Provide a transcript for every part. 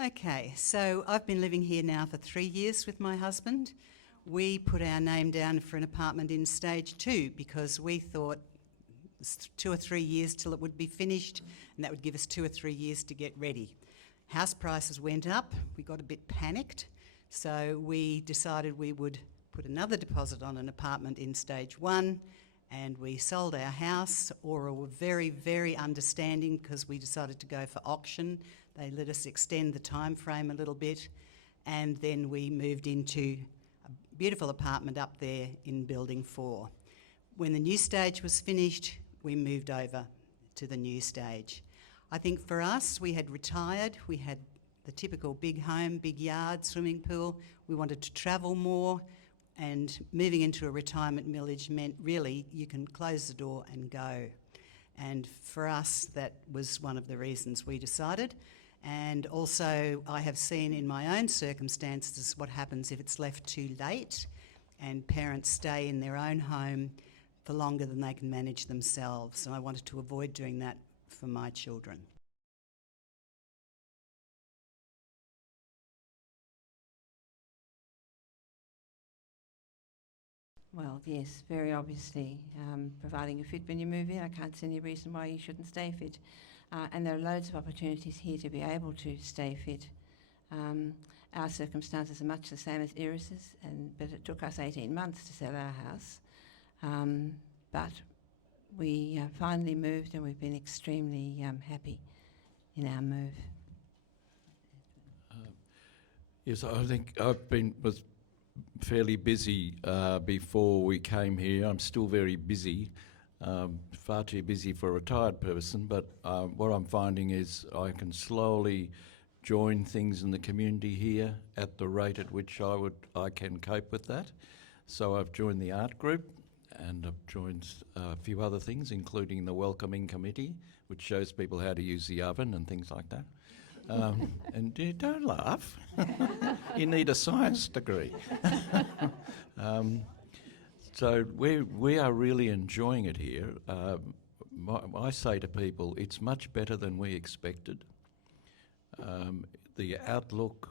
Okay, so I've been living here now for 3 years with my husband. We put our name down for an apartment in stage 2 because we thought 2 or 3 years till it would be finished, and that would give us 2 or 3 years to get ready. House prices went up, we got a bit panicked, so we decided we would put another deposit on an apartment in stage 1, and we sold our house. Aura were very, very understanding because we decided to go for auction. They let us extend the time frame a little bit, and then we moved into a beautiful apartment up there in Building 4. When the new stage was finished, we moved over to the new stage. I think for us, we had retired, we had the typical big home, big yard, swimming pool. We wanted to travel more, and moving into a retirement village meant really you can close the door and go. And for us, that was one of the reasons we decided. And also, I have seen in my own circumstances what happens if it's left too late and parents stay in their own home for longer than they can manage themselves. And I wanted to avoid doing that for my children. Well, yes, very obviously, providing you're fit when you move in, I can't see any reason why you shouldn't stay fit. And there are loads of opportunities here to be able to stay fit. Our circumstances are much the same as Iris's, but it took us 18 months to sell our house. But we finally moved, and we've been extremely happy in our move. Yes, I think was fairly busy before we came here. I'm still very busy, far too busy for a retired person, but what I'm finding is I can slowly join things in the community here at the rate at which I can cope with that. So I've joined the art group, and I've joined a few other things, including the welcoming committee, which shows people how to use the oven and things like that. And don't laugh. You need a science degree. So we are really enjoying it here. I say to people, it's much better than we expected. The outlook,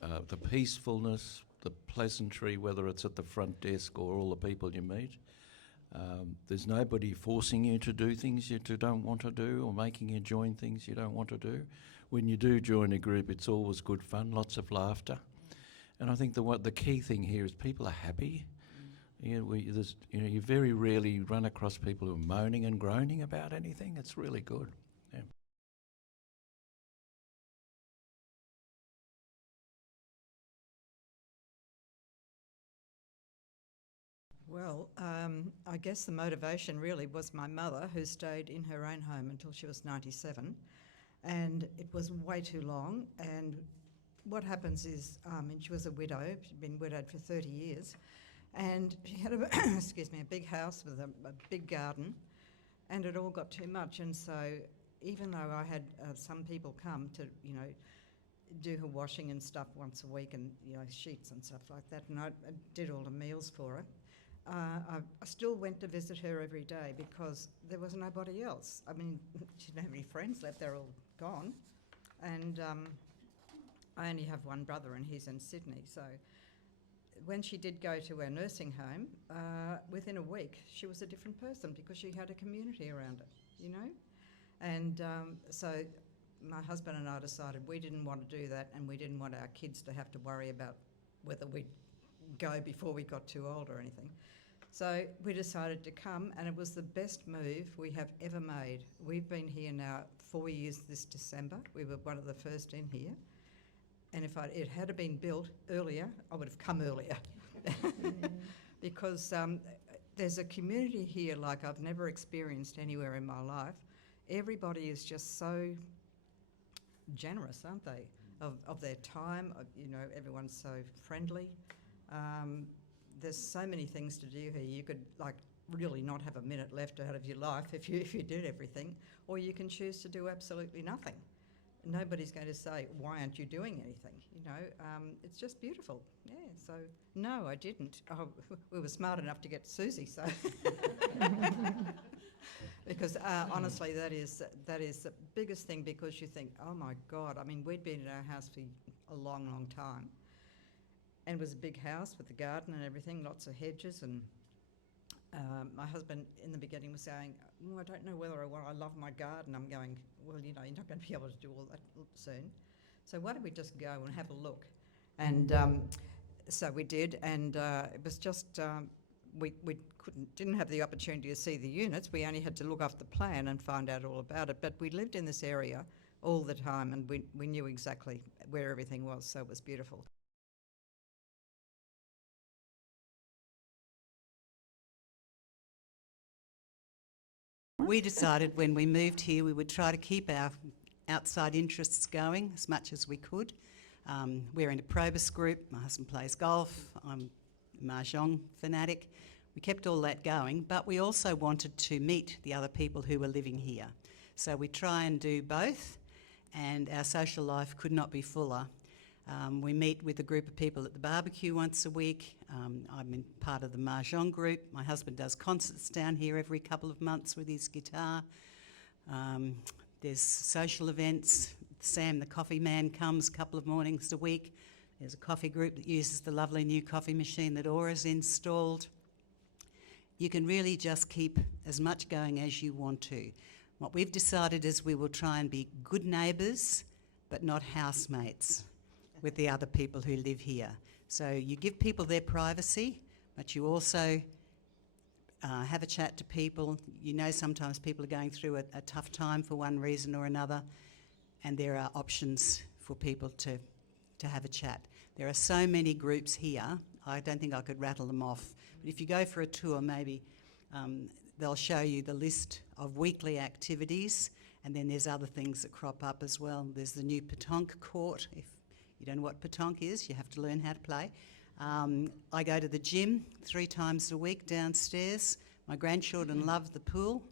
the peacefulness, the pleasantry, whether it's at the front desk or all the people you meet. There's nobody forcing you to do things you don't want to do or making you join things you don't want to do. When you do join a group, it's always good fun, lots of laughter. And I think the key thing here is people are happy. You very rarely run across people who are moaning and groaning about anything. It's really good. Yeah. Well, I guess the motivation really was my mother, who stayed in her own home until she was 97, and it was way too long. And what happens is, she was a widow. She'd been widowed for 30 years, and she had a a big house with a big garden, and it all got too much. And so, even though I had some people come to, do her washing and stuff once a week, and sheets and stuff like that, and I did all the meals for her. I still went to visit her every day because there was nobody else. I mean, she didn't have any friends left, they're all gone. And I only have one brother, and he's in Sydney. So when she did go to her nursing home, within a week, she was a different person because she had a community around her, And so my husband and I decided we didn't want to do that, and we didn't want our kids to have to worry about whether we'd go before we got too old or anything. So we decided to come, and it was the best move we have ever made. We've been here now 4 years this December. We were one of the first in here. And if it had been built earlier, I would have come earlier. Because there's a community here like I've never experienced anywhere in my life. Everybody is just so generous, aren't they, of their time. Everyone's so friendly. There's so many things to do here. You could really not have a minute left out of your life if you did everything, or you can choose to do absolutely nothing. Nobody's going to say, why aren't you doing anything? It's just beautiful. Yeah, so no, I didn't. Oh, we were smart enough to get Susie, so. Because honestly, that is the biggest thing, because you think, oh my God, I mean, we'd been in our house for a long, long time. And it was a big house with a garden and everything, lots of hedges. And my husband in the beginning was saying, I don't know whether I love my garden. I'm going, well, you know, you're not going to be able to do all that soon. So why don't we just go and have a look? And so we did, and it was just, we didn't have the opportunity to see the units. We only had to look up the plan and find out all about it. But we lived in this area all the time, and we knew exactly where everything was, so it was beautiful. We decided when we moved here we would try to keep our outside interests going as much as we could. We're in a Probus group. My husband plays golf. I'm a Mahjong fanatic. We kept all that going, but we also wanted to meet the other people who were living here. So we try and do both, and our social life could not be fuller. We meet with a group of people at the barbecue once a week. I'm in part of the Mahjong group. My husband does concerts down here every couple of months with his guitar. There's social events. Sam the coffee man comes a couple of mornings a week. There's a coffee group that uses the lovely new coffee machine that Aura's installed. You can really just keep as much going as you want to. What we've decided is we will try and be good neighbours, but not housemates with the other people who live here. So you give people their privacy, but you also have a chat to people. You know, sometimes people are going through a tough time for one reason or another, and there are options for people to have a chat. There are so many groups here, I don't think I could rattle them off. But if you go for a tour, maybe they'll show you the list of weekly activities, and then there's other things that crop up as well. There's the new petanque court. If you don't know what petanque is, you have to learn how to play. I go to the gym 3 times a week downstairs. My grandchildren love the pool.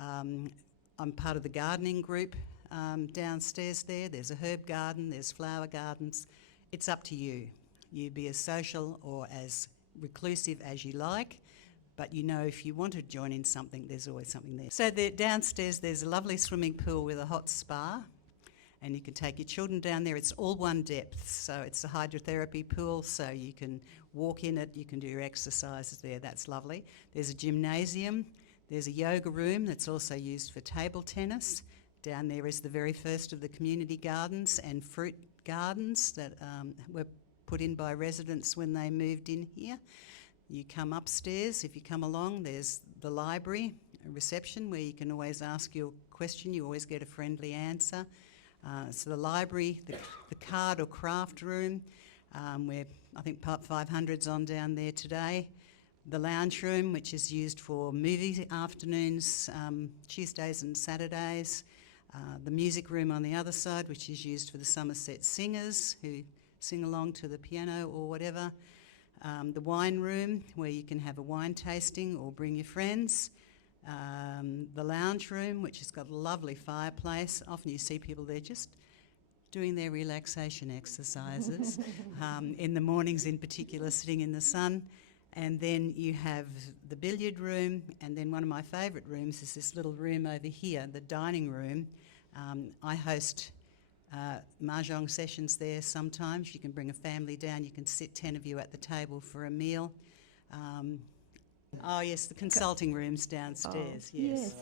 I'm part of the gardening group downstairs there. There's a herb garden, there's flower gardens. It's up to you. You be as social or as reclusive as you like, but you know if you want to join in something, there's always something there. So downstairs there's a lovely swimming pool with a hot spa, and you can take your children down there. It's all one depth, so it's a hydrotherapy pool, so you can walk in it, you can do your exercises there. That's lovely. There's a gymnasium. There's a yoga room that's also used for table tennis. Down there is the very first of the community gardens and fruit gardens that were put in by residents when they moved in here. You come upstairs, if you come along, there's the library, a reception where you can always ask your question, you always get a friendly answer. So the library, the card or craft room, where I think Part 500's on down there today. The lounge room, which is used for movie afternoons, Tuesdays and Saturdays. The music room on the other side, which is used for the Somerset singers who sing along to the piano or whatever. The wine room, where you can have a wine tasting or bring your friends. The lounge room, which has got a lovely fireplace. Often you see people there just doing their relaxation exercises, in the mornings in particular, sitting in the sun. And then you have the billiard room, and then one of my favourite rooms is this little room over here, the dining room. I host Mahjong sessions there sometimes. You can bring a family down, you can sit 10 of you at the table for a meal. Oh yes, the consulting rooms downstairs, yes.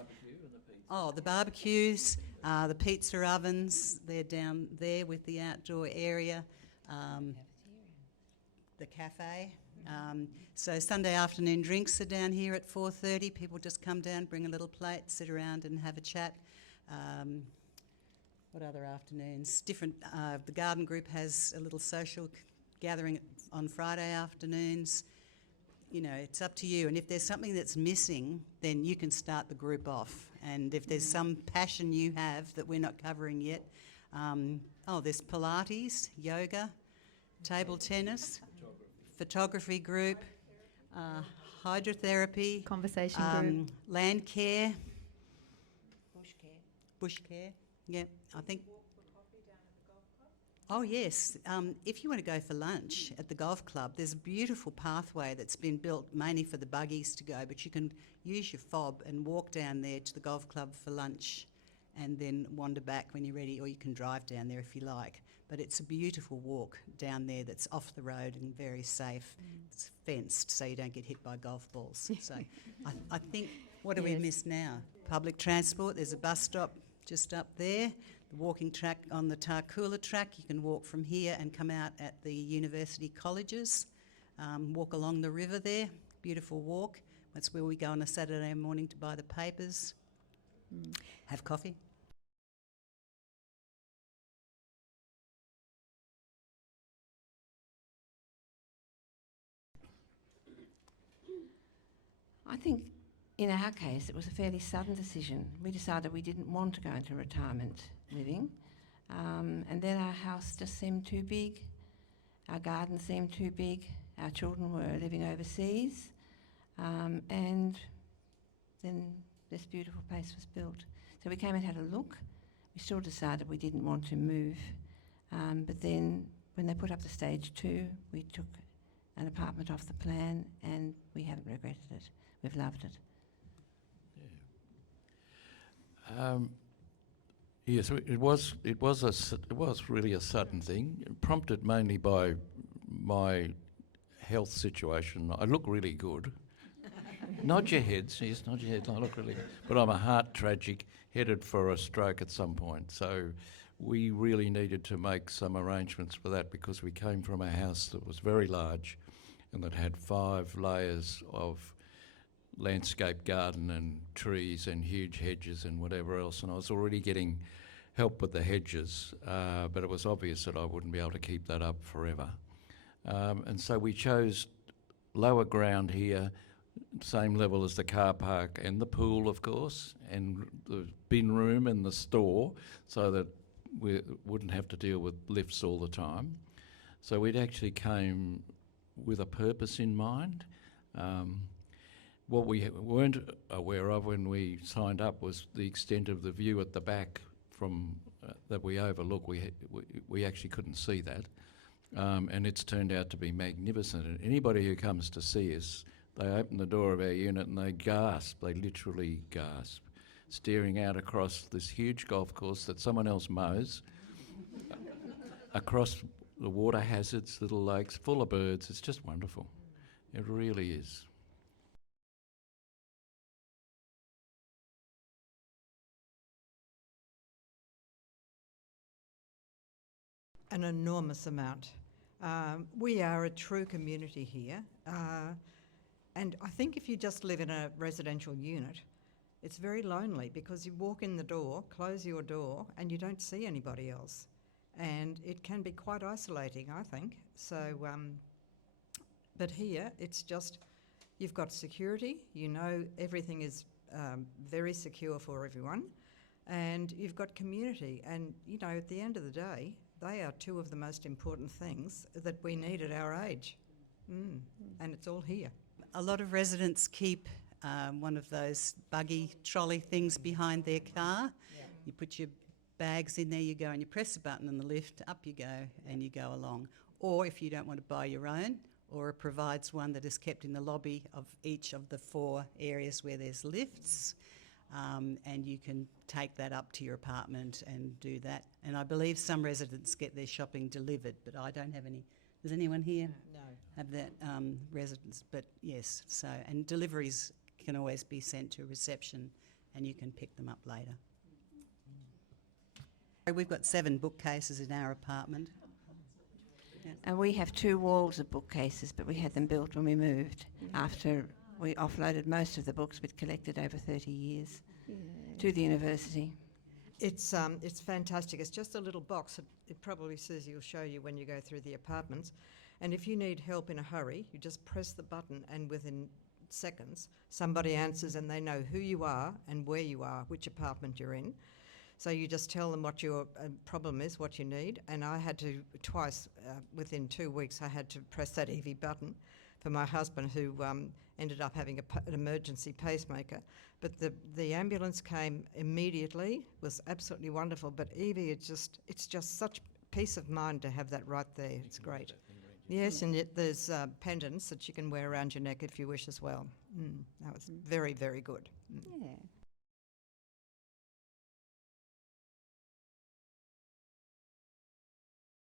Oh, the barbecues, the pizza ovens, they're down there with the outdoor area. The cafe. So Sunday afternoon drinks are down here at 4:30. People just come down, bring a little plate, sit around and have a chat. What other afternoons? Different. The garden group has a little social gathering on Friday afternoons. You know, it's up to you. And if there's something that's missing, then you can start the group off. And if there's some passion you have that we're not covering yet, there's Pilates, yoga, table tennis, photography group, hydrotherapy, Conversation group. land care, bush care, yeah, I think. Oh yes, if you want to go for lunch at the golf club, there's a beautiful pathway that's been built mainly for the buggies to go, but you can use your fob and walk down there to the golf club for lunch and then wander back when you're ready, or you can drive down there if you like. But it's a beautiful walk down there that's off the road and very safe. It's fenced so you don't get hit by golf balls. So I think, what do we miss now? Public transport, there's a bus stop just up there. The walking track on the Tarcoola track, you can walk from here and come out at the university colleges, walk along the river there, beautiful walk. That's where we go on a Saturday morning to buy the papers, have coffee. I think in our case it was a fairly sudden decision. We decided we didn't want to go into retirement living, and then our house just seemed too big, our garden seemed too big, our children were living overseas, and then this beautiful place was built. So we came and had a look. We still decided we didn't want to move, but then when they put up the stage 2, we took an apartment off the plan and we haven't regretted it. We've loved it. Yes, it was really a sudden thing, prompted mainly by my health situation. I look really good. Nod your heads, yes, nod your heads. I look really good. But I'm a heart tragic, headed for a stroke at some point. So we really needed to make some arrangements for that, because we came from a house that was very large and that had 5 layers of landscape garden and trees and huge hedges and whatever else, and I was already getting help with the hedges, but it was obvious that I wouldn't be able to keep that up forever. And so we chose lower ground here, same level as the car park and the pool, of course, and the bin room and the store, so that we wouldn't have to deal with lifts all the time. So we'd actually came with a purpose in mind. What we weren't aware of when we signed up was the extent of the view at the back from that we overlook. We actually couldn't see that, and it's turned out to be magnificent. And anybody who comes to see us, they open the door of our unit and they gasp. They literally gasp, staring out across this huge golf course that someone else mows, across the water hazards, little lakes full of birds. It's just wonderful. It really is. An enormous amount. We are a true community here, and I think if you just live in a residential unit, it's very lonely, because you walk in the door, close your door, and you don't see anybody else, and it can be quite isolating, I think. So, but here it's just, you've got security, you know everything is very secure for everyone, and you've got community, and you know, at the end of the day, they are 2 of the most important things that we need at our age. And it's all here. A lot of residents keep one of those buggy trolley things behind their car. Yeah. You put your bags in there, you go and you press a button in the lift, up you go and you go along. Or if you don't want to buy your own, or it provides one that is kept in the lobby of each of the 4 areas where there's lifts. And you can take that up to your apartment and do that. And I believe some residents get their shopping delivered, but I don't have any. Does anyone here have that residence? But yes, so, and deliveries can always be sent to reception and you can pick them up later. We've got 7 bookcases in our apartment. Yeah. And we have 2 walls of bookcases, but we had them built when we moved after we offloaded most of the books we'd collected over 30 years to the university. It's fantastic. It's just a little box. It probably Susie will show you when you go through the apartments. And if you need help in a hurry, you just press the button and within seconds somebody answers and they know who you are and where you are, which apartment you're in. So you just tell them what your problem is, what you need. And I had to twice, within 2 weeks, I had to press that Evie button for my husband, who ended up having an emergency pacemaker. But the ambulance came immediately, was absolutely wonderful. But Evie, it's just such peace of mind to have that right there. It's great. Yes, and there's pendants that you can wear around your neck if you wish as well. That was very, very good. Yeah.